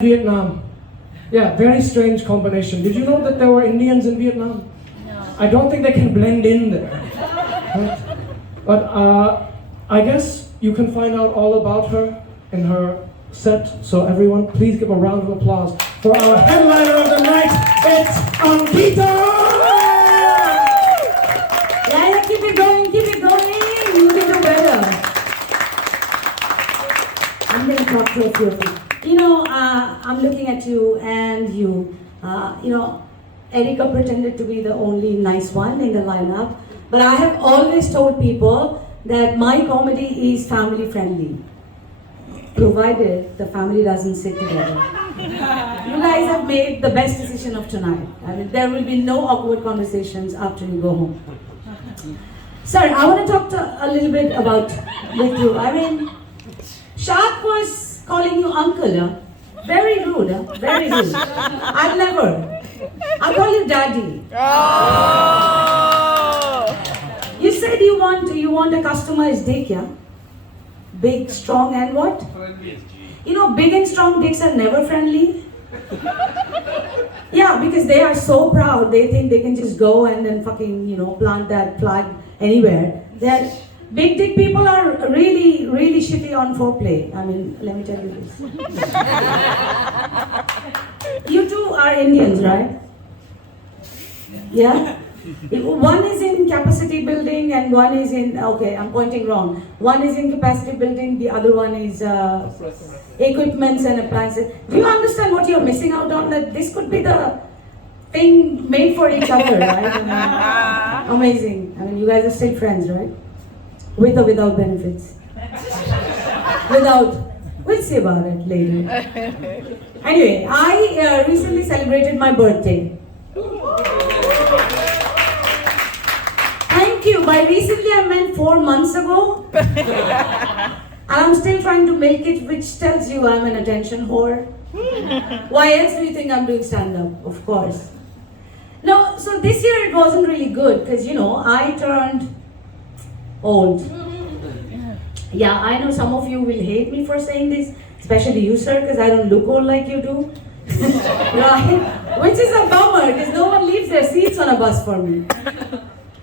Vietnam. Yeah, very strange combination. Did you know that there were Indians in Vietnam? No. I don't think they can blend in there. Right? But I guess you can find out all about her in her set. So everyone, please give a round of applause for our headliner of the night. It's Ankita! Yeah, keep it going, keep it going. You can do better. I'm going to talk to a few of you. I'm looking at you and you. Erica pretended to be the only nice one in the lineup. But I have always told people that my comedy is family friendly, provided the family doesn't sit together. You guys have made the best decision of tonight. I mean, there will be no awkward conversations after you go home. Sir, I want to talk a little bit about with you. I mean, Shark was calling you uncle, huh? Very rude, huh? Very rude. I've never. I'll call you daddy. Oh! You said you want a customized dick, yeah? Big, strong, and what? Big and strong dicks are never friendly. Yeah, because they are so proud. They think they can just go and then fucking, plant that flag anywhere. Big dick people are really, really shitty on foreplay. I mean, let me tell you this. You two are Indians, right? Yeah? One is in capacity building and one is in, okay, I'm pointing wrong. One is in capacity building, the other one is equipments and appliances. Do you understand what you're missing out on? That this could be the thing made for each other, right? Amazing. I mean, you guys are still friends, right? With or without benefits? Without. We'll see about it later. Anyway, I recently celebrated my birthday. Thank you. By recently, I meant 4 months ago. And I'm still trying to make it, which tells you I'm an attention whore. Why else do you think I'm doing stand-up? Of course. No, so this year it wasn't really good because, I turned old. Yeah, I know some of you will hate me for saying this, especially you, sir, because I don't look old like you do. Right? Which is a bummer because no one leaves their seats on a bus for me.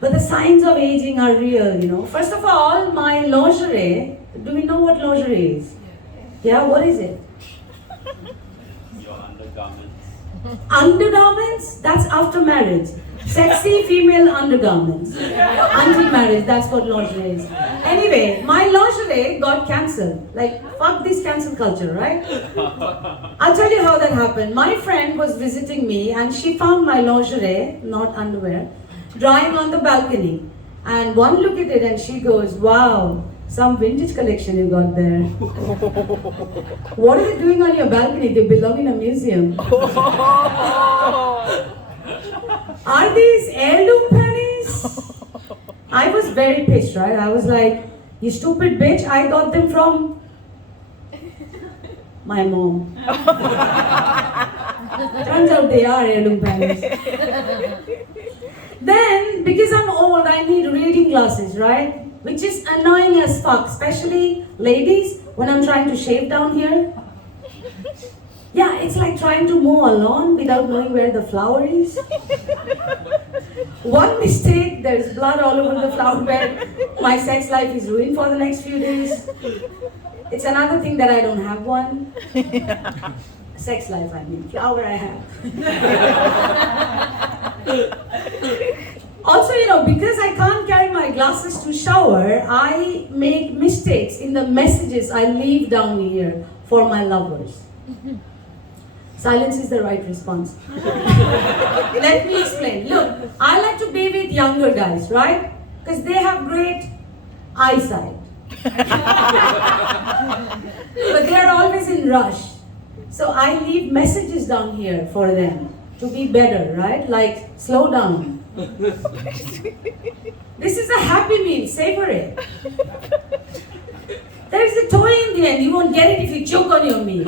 But the signs of aging are real, First of all, my lingerie, do we know what lingerie is? Yeah, what is it? Your undergarments. Undergarments? That's after marriage. Sexy female undergarments. Anti-marriage, that's what lingerie is. Anyway, my lingerie got cancelled. Like, fuck this cancel culture, right? I'll tell you how that happened. My friend was visiting me and she found my lingerie, not underwear, drying on the balcony. And one look at it and she goes, wow, some vintage collection you got there. What are they doing on your balcony? They belong in a museum. Are these heirloom pennies? I was very pissed, right? I was like, you stupid bitch, I got them from my mom. Turns out they are heirloom pennies. Then, because I'm old, I need reading glasses, right? Which is annoying as fuck, especially ladies, when I'm trying to shave down here. Yeah, it's like trying to mow a lawn without knowing where the flower is. One mistake, there's blood all over the flower bed. My sex life is ruined for the next few days. It's another thing that I don't have one. Sex life, I mean. Flower I have. Also, because I can't carry my glasses to shower, I make mistakes in the messages I leave down here for my lovers. Silence is the right response. Let me explain. Look, I like to be with younger guys, right? Because they have great eyesight. But they are always in rush. So I leave messages down here for them to be better, right? Like, slow down. This is a happy meal, savor it. There is a toy in the end, you won't get it if you choke on your meal.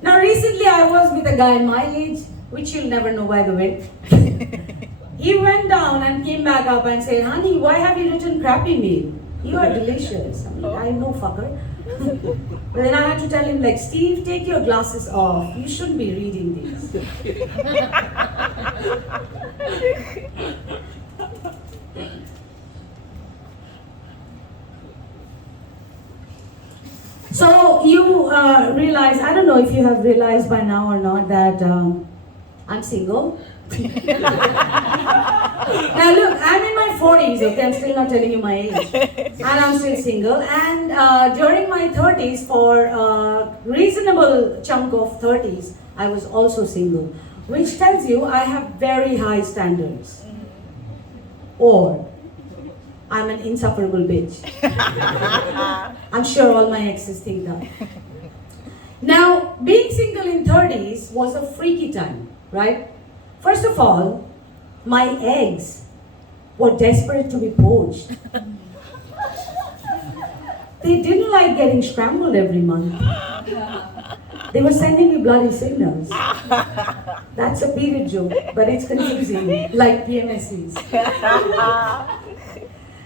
Now recently I was with a guy my age, which you'll never know by the way. He went down and came back up and said, honey, why have you written crappy meal? You are delicious. I mean, I know fucker. But then I had to tell him, like, Steve, take your glasses off. You shouldn't be reading these. So you realize, I don't know if you have realized by now or not that I'm single. Now look, I'm in my 40s, okay, I'm still not telling you my age. And I'm still single. And during my 30s, for a reasonable chunk of 30s, I was also single. Which tells you I have very high standards. Or I'm an insufferable bitch. I'm sure all my exes think that. Now, being single in 30s was a freaky time, right? First of all, my eggs were desperate to be poached. They didn't like getting scrambled every month. They were sending me bloody signals. That's a period joke, but it's confusing, like PMSEs.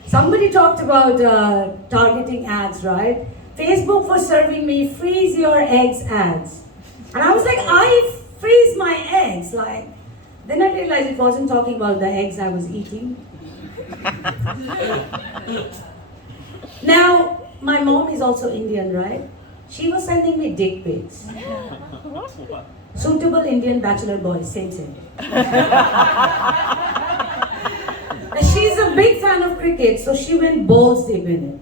Somebody talked about targeting ads, right? Facebook was serving me freeze your eggs ads. And I was like, I freeze my eggs. Like, then I realized it wasn't talking about the eggs I was eating. Now, my mom is also Indian, right? She was sending me dick pics. Suitable Indian bachelor boys, same. She's a big fan of cricket, so she went balls deep in it.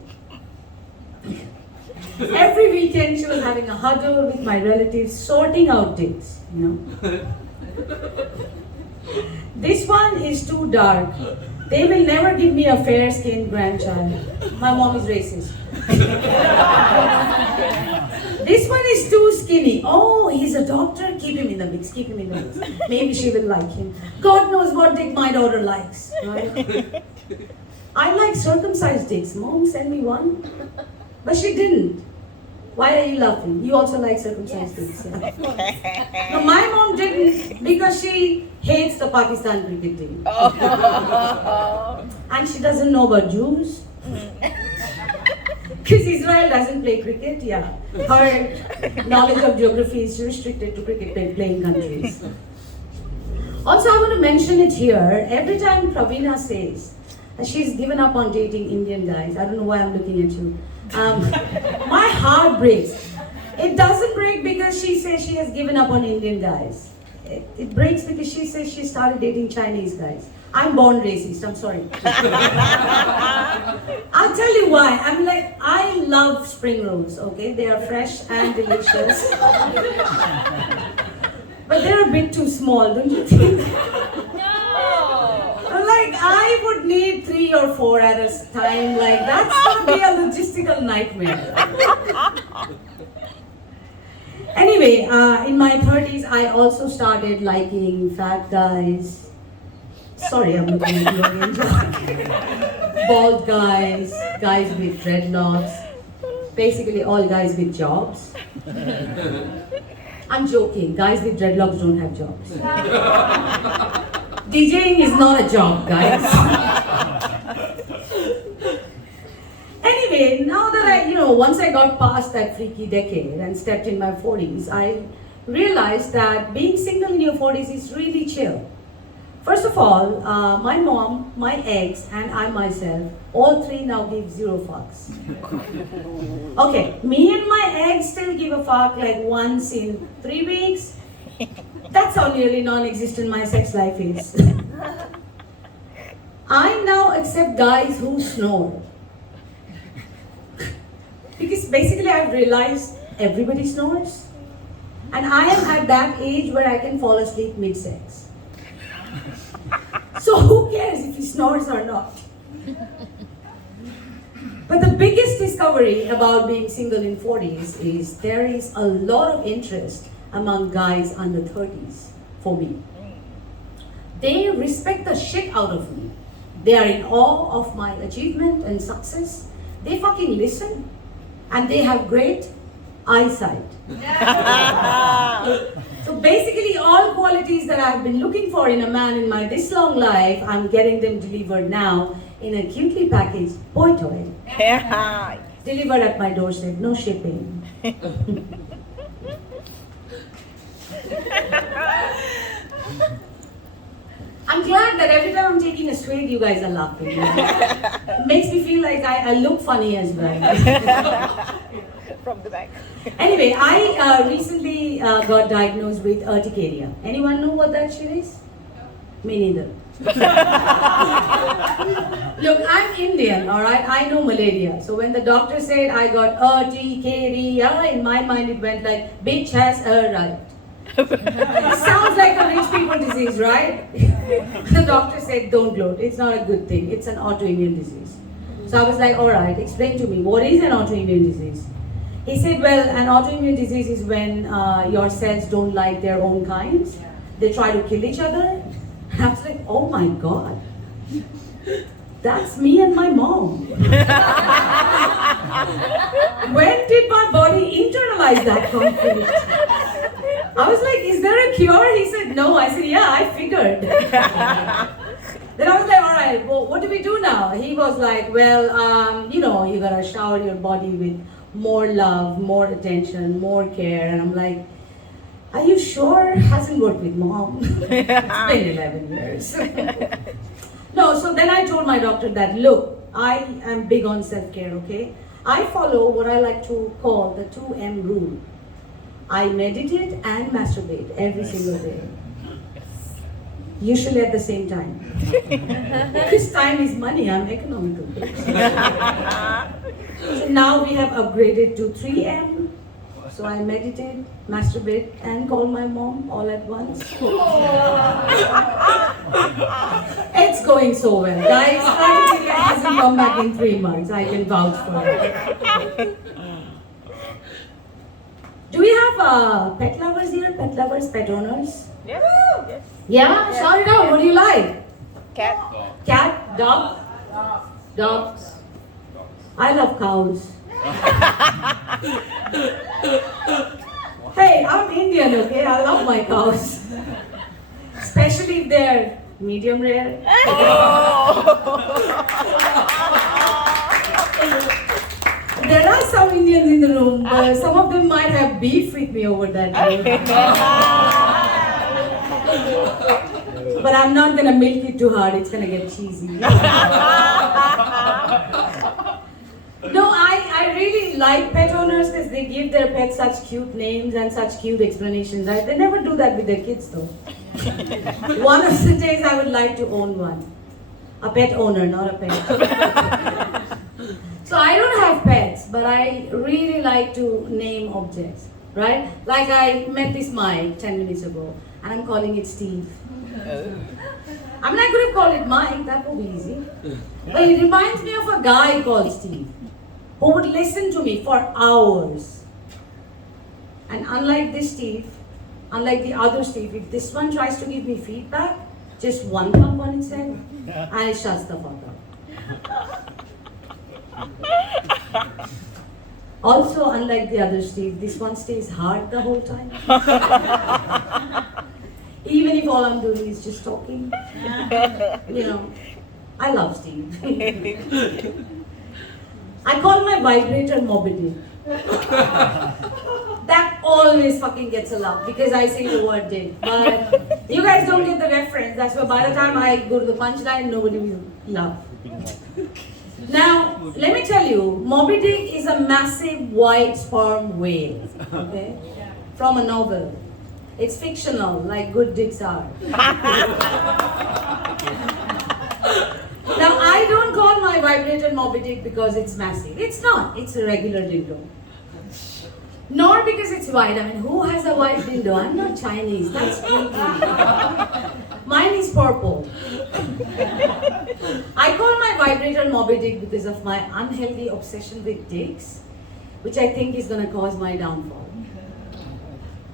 Every weekend she was having a huddle with my relatives, sorting out dicks, you know. This one is too dark. They will never give me a fair-skinned grandchild. My mom is racist. This one is too skinny. Oh, he's a doctor? Keep him in the mix, keep him in the mix. Maybe she will like him. God knows what dick my daughter likes, right? I like circumcised dicks. Mom, send me one. But she didn't. Why are you laughing? You also like circumcised dicks. Yeah? No, my mom didn't because she hates the Pakistan cricket team. And she doesn't know about Jews. Because Israel doesn't play cricket, yeah. Her knowledge of geography is restricted to cricket playing countries. Also, I want to mention it here. Every time Pravina says she's given up on dating Indian guys, I don't know why I'm looking at you. My heart breaks. It doesn't break because she says she has given up on Indian guys. It breaks because she says she started dating Chinese guys. I'm born racist, I'm sorry. I'll tell you why. I'm like, I love spring rolls, okay? They are fresh and delicious. But they're a bit too small, don't you think? Like, I would need 3 or 4 at a time. Like, that's gonna be a logistical nightmare. Anyway, in my 30s, I also started liking fat guys. Sorry, I'm looking at you again. Bald guys, guys with dreadlocks, basically all guys with jobs. I'm joking, guys with dreadlocks don't have jobs. DJing is not a job, guys. Anyway, now that once I got past that freaky decade and stepped in my 40s, I realized that being single in your 40s is really chill. First of all, my mom, my ex, and I myself, all three now give 0 fucks. Okay, me and my ex still give a fuck like once in 3 weeks. That's how nearly non-existent my sex life is. I now accept guys who snore. Because basically I've realized everybody snores. And I am at that age where I can fall asleep mid-sex. So who cares if he snores or not? But the biggest discovery about being single in 40s is there is a lot of interest among guys under 30s for me. They respect the shit out of me. They are in awe of my achievement and success. They fucking listen. And they have great eyesight. So basically all qualities that I've been looking for in a man in my this long life, I'm getting them delivered now in a cutely packaged boy toy. Delivered at my doorstep, no shipping. I'm glad that every time I'm taking a swig, you guys are laughing. It makes me feel like I look funny as well. From the back. Anyway, I recently got diagnosed with urticaria. Anyone know what that shit is? Me neither. Look, I'm Indian, alright? I know malaria. So when the doctor said I got urticaria, in my mind it went like, bitch has arrived. It sounds like a rich people disease, right? The doctor said, don't gloat. It's not a good thing. It's an autoimmune disease. So I was like, alright, explain to me, what is an autoimmune disease? He said, well, an autoimmune disease is when your cells don't like their own kinds. They try to kill each other. And I was like, oh my God. That's me and my mom. When did my body internalize that conflict? I was like, is there a cure? He said, no. I said, yeah, I figured. Then I was like, all right, well, what do we do now? He was like, well, you gotta shower your body with more love, more attention, more care. And I'm like, are you sure? Hasn't worked with mom. It's been 11 years. No, so then I told my doctor that, look, I am big on self-care, okay? I follow what I like to call the 2M rule. I meditate and masturbate every single day. Usually at the same time. This time is money, I'm economical. So now we have upgraded to 3M. So I meditate, masturbate, and call my mom all at once. It's going so well. Guys, practically it hasn't come back in 3 months. I can vouch for it. Do we have pet lovers here? Pet lovers, pet owners? Yes. Yes. Yeah? Shout it out. What do you like? Cat. Cat? Dog? Dogs. I love cows. Hey, I'm Indian, okay? I love my cows. Especially if they're medium rare. There are some Indians in the room, but some of them might have beef with me over that. But I'm not gonna milk it too hard, it's gonna get cheesy. No, I really like pet owners because they give their pets such cute names and such cute explanations. Right? They never do that with their kids though. One of the days I would like to own one. A pet owner, not a pet. So I don't have pets, but I really like to name objects, right? Like I met this mic 10 minutes ago, and I'm calling it Steve. I mean, I could have called it Mike, that would be easy. But it reminds me of a guy called Steve, who would listen to me for hours. And unlike this Steve, unlike the other Steve, if this one tries to give me feedback, just one thump on its head, and it shuts the fuck up. Also, unlike the other Steve, this one stays hard the whole time. Even if all I'm doing is just talking. I love Steve. I call my vibrator Moby Dick. That always fucking gets a laugh because I say the word dick. But you guys don't get the reference. That's why by the time I go to the punchline, nobody will laugh. Now, let me tell you, Moby Dick is a massive white sperm whale, okay? From a novel. It's fictional, like good dicks are. Now, I don't call my vibrator Moby Dick because it's massive. It's not. It's a regular dildo. Nor because it's white. I mean, who has a white dildo? I'm not Chinese. That's creepy. Mine is purple. I call my vibrator Moby Dick because of my unhealthy obsession with dicks, which I think is going to cause my downfall.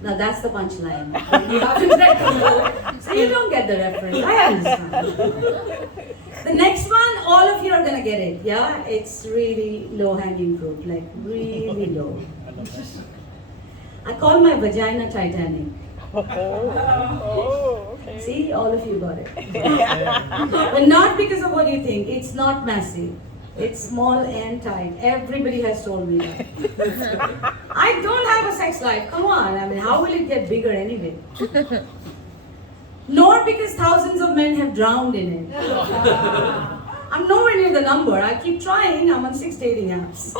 Now that's the punchline. You haven't read the book, so you don't get the reference. I understand. The next one, all of you are going to get it, yeah? It's really low-hanging fruit, like really low. I call my vagina Titanic. Okay. See, all of you got it. But not because of what you think. It's not massive. It's small and tight. Everybody has told me that. I don't have a sex life. Come on. I mean, how will it get bigger anyway? Nor because thousands of men have drowned in it. I'm nowhere near the number. I keep trying. I'm on 6 dating apps.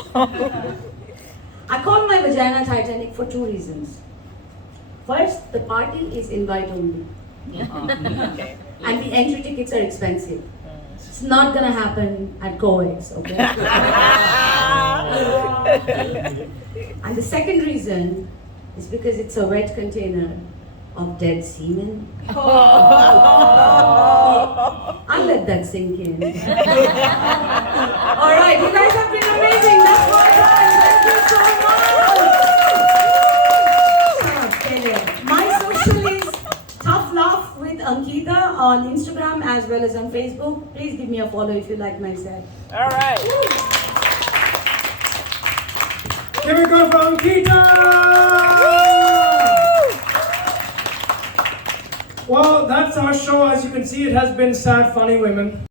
I call my vagina Titanic for 2 reasons. First, the party is invite only. Okay. And the entry tickets are expensive. It's not gonna happen at COEX, okay? And the second reason is because it's a wet container of dead semen. I'll let that sink in. Alright, you guys have been amazing. That's my time. Thank you so much. My social is Tough Laugh with Ankita on Instagram as well as on Facebook. Please give me a follow if you like my set. All right. Here we go for Ankita! Well, that's our show. As you can see, it has been sad, funny women.